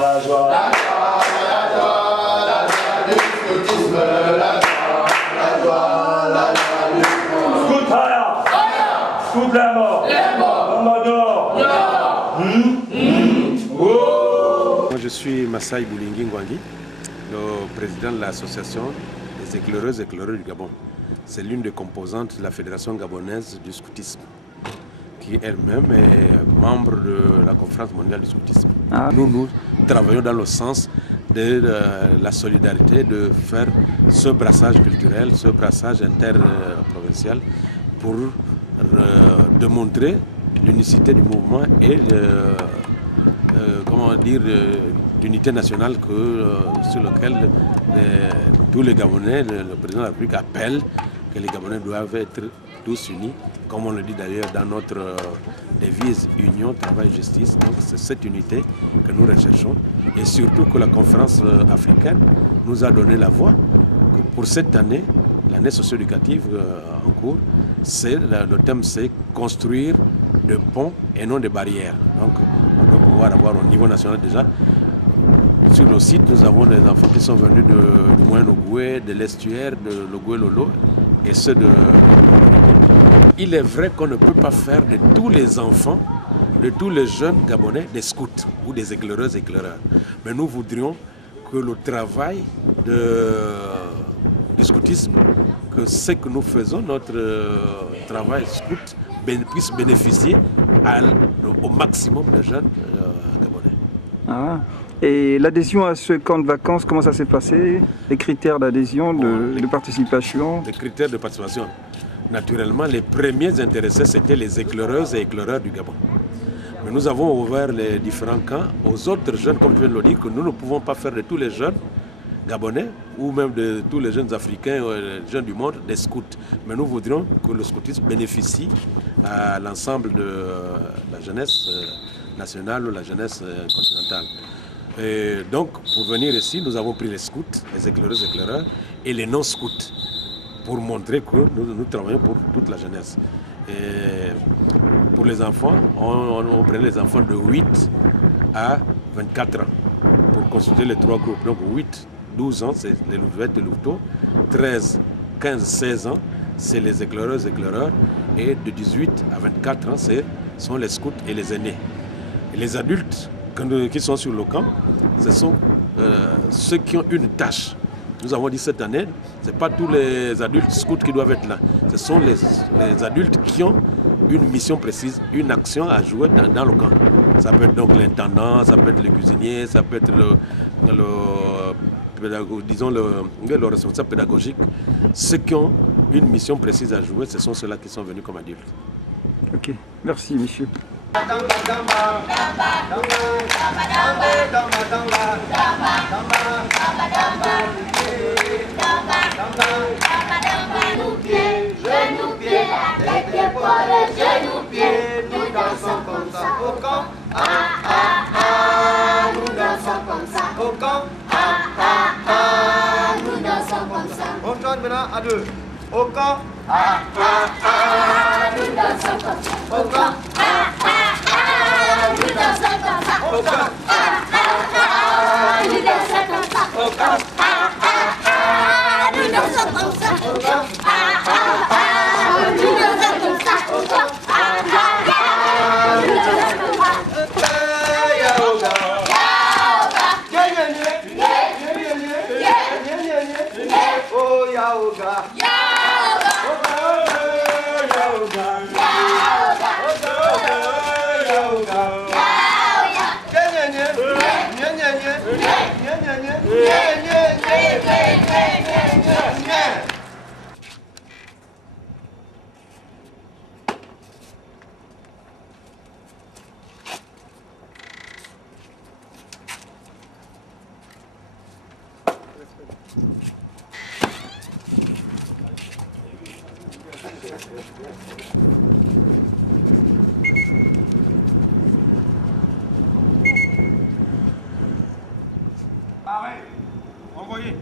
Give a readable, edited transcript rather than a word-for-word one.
la joie, du scoutisme, la joie, Scout Haya, Scout la mort, Moi je suis Massaï Boulingi Ngwangi, le président de l'association des éclaireuses et éclaireurs du Gabon. C'est l'une des composantes de la Fédération gabonaise du scoutisme, qui elle-même est membre de la conférence mondiale du scoutisme. Nous travaillons dans le sens de la solidarité, de faire ce brassage culturel, ce brassage interprovincial pour démontrer l'unicité du mouvement et l'unité nationale sur laquelle tous les Gabonais, le président de la République appelle que les Gabonais doivent être tous unis, comme on le dit d'ailleurs dans notre devise Union, Travail, Justice. Donc c'est cette unité que nous recherchons et surtout que la conférence africaine nous a donné la voie que pour cette année, l'année socio-éducative en cours, le thème c'est construire des ponts et non des barrières. Donc on doit pouvoir avoir au niveau national déjà. Sur le site, nous avons des enfants qui sont venus de Moyen-Ogoué, de l'estuaire, de Logoué-Lolo et ceux de... Il est vrai qu'on ne peut pas faire de tous les enfants, de tous les jeunes Gabonais, des scouts ou des éclaireuses et éclaireurs. Mais nous voudrions que le travail du scoutisme, que ce que nous faisons, notre travail scout, puisse bénéficier au maximum de jeunes Gabonais. Et l'adhésion à ce camp de vacances, comment ça s'est passé? Les critères d'adhésion, de participation? Les critères de participation. Naturellement, les premiers intéressés, c'était les éclaireuses et éclaireurs du Gabon. Mais nous avons ouvert les différents camps aux autres jeunes, comme je viens de le dire, que nous ne pouvons pas faire de tous les jeunes Gabonais ou même de tous les jeunes Africains, les jeunes du monde, des scouts. Mais nous voudrions que le scoutisme bénéficie à l'ensemble de la jeunesse nationale ou la jeunesse continentale. Et donc, pour venir ici, nous avons pris les scouts, les éclaireuses et éclaireurs et les non-scouts pour montrer que nous travaillons pour toute la jeunesse. Et pour les enfants, on prenait les enfants de 8 à 24 ans pour consulter les trois groupes. Donc 8, 12 ans, c'est les louvettes et louveteaux. 13, 15, 16 ans, c'est les éclaireuses et éclaireurs. Et de 18 à 24 ans, ce sont les scouts et les aînés. Et les adultes qui sont sur le camp, ce sont ceux qui ont une tâche. Nous avons dit cette année, ce n'est pas tous les adultes scouts qui doivent être là. Ce sont les adultes qui ont une mission précise, une action à jouer dans le camp. Ça peut être donc l'intendant, ça peut être le cuisinier, ça peut être le responsable pédagogique. Ceux qui ont une mission précise à jouer, ce sont ceux-là qui sont venus comme adultes. Ok, merci monsieur. Nous dansons comme ça au camp. Nous dansons comme ça au camp. Nous dansons comme ça. On chante maintenant à deux. Au camp. Nous dansons comme ça au camp. Nous dansons comme ça au camp. Nous dansons comme ça au camp. Nous dansons comme ça au camp. Nous dansons comme ça au camp. Arrête, envoyez.